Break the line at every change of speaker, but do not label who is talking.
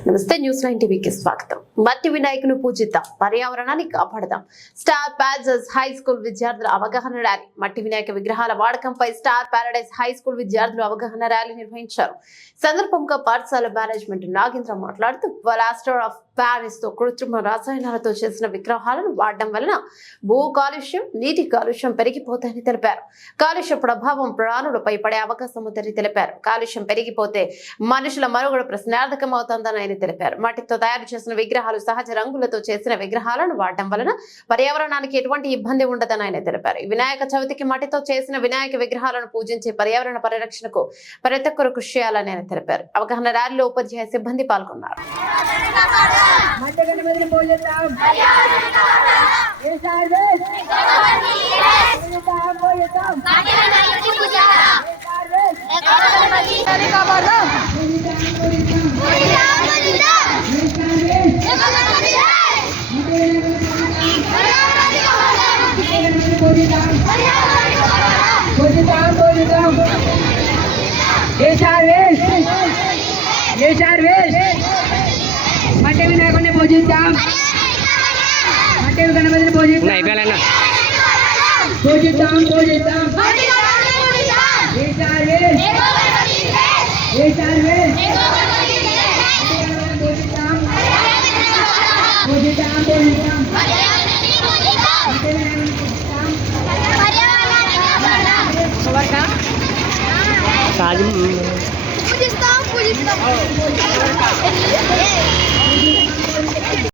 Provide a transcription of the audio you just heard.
నమస్తే న్యూస్ 9 టీవీకి స్వాగతం. మట్టి వినాయకుని పూజిద్దాం, పర్యావరణాన్ని కాపాడదాం. స్టార్ ప్యారడైజ్ హై స్కూల్ విద్యార్థుల అవగాహన ర్యాలీ. మట్టి వినాయక విగ్రహాల వాడకంపై స్టార్ ప్యారడైజ్ హై స్కూల్ విద్యార్థులు అవగాహన ర్యాలీ నిర్వహించారు. సందర్భంగా పాఠశాల మేనేజ్మెంట్ నాగేంద్ర మాట్లాడుతూ ప్లాస్టర్ ఆఫ్ ప్యారిస్ తో కృత్రిమ రసాయనాలతో చేసిన విగ్రహాలను వాడడం వలన భూ కాలుష్యం, నీటి కాలుష్యం పెరిగిపోతాయని తెలిపారు. కాలుష్య ప్రభావం ప్రాణులపై పడే అవకాశం ఉందని తెలిపారు. కాలుష్యం పెరిగిపోతే మనుషుల మనుగడ ప్రశ్నార్థకం అవుతుందని ఆయన తెలిపారు. మట్టితో తయారు చేసిన విగ్రహాలు, సహజ రంగులతో చేసిన విగ్రహాలను వాడడం వలన పర్యావరణానికి ఎటువంటి ఇబ్బంది ఉండదని ఆయన తెలిపారు. వినాయక చవితికి మట్టితో చేసిన వినాయక విగ్రహాలను పూజించి పర్యావరణ పరిరక్షణకు ప్రతి ఒక్కరు కృషి చేయాలని ఆయన తెలిపారు. అవగాహన ర్యాలీలో ఉపాధ్యాయ సిబ్బంది పాల్గొన్నారు.
మట్టి వినాయకుడిని పూజిద్దాం, మట్టి గణపతిని పూజిద్దాం, పూజిద్దాం పూజిద్దాం
పూజిస్తాం.